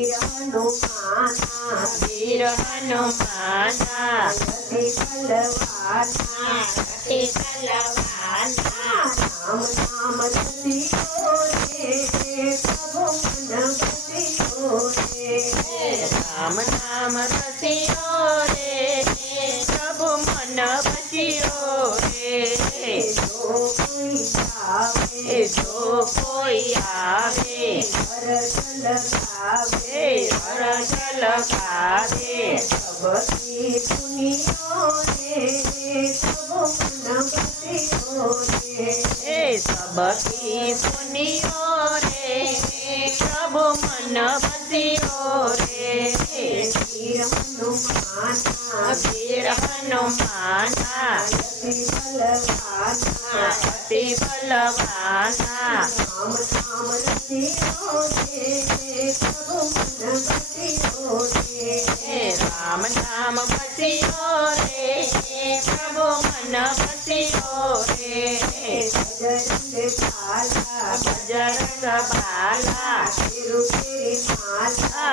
વીર હનુમાના અતિ બલવાના રામ નામ રસિયો રે પ્રભુ મન બસિયો રે જો કોઈ આવે હર્ષ લગાવે સબકી સુનિયો રે પ્રભુ મન બસિયો રે સબકી સુનિયો રે પ્રભુ મન બસિયો રે વીર હનુમાના અતિ બલવાના રામ નામ બસિયો રે પ્રભુ મન બસિયો રે બજરંગ ભાલા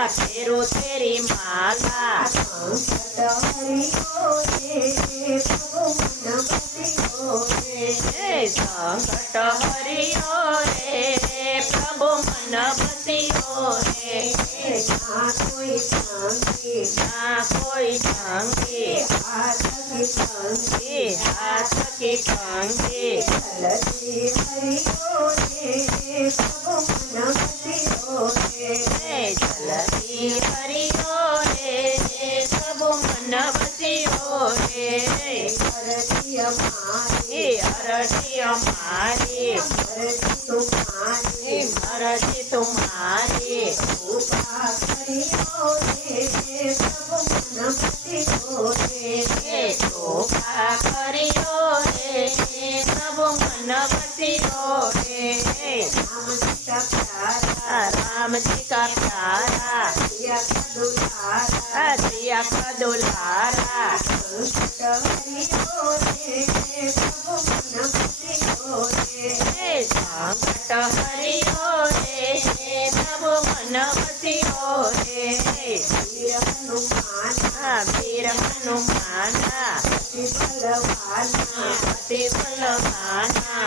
ફેરું તેરી માલા સંકટ હરિયો રે પ્રભુ મન બસિયો રે ના કોઈ સંગી હાથ કી સંગી જલદી હરિયો રે પ્રભુ મન બસિયો રે અરજી અમારી અરજી તુમ્હારી કૃપા કર્યો રે પ્રભુ મન બસિયો રે रामजी का प्यारा सिया का दुलारा संकट हरियो रे प्रभु मन बसियो रे वीर हनुमाना अति बलवाना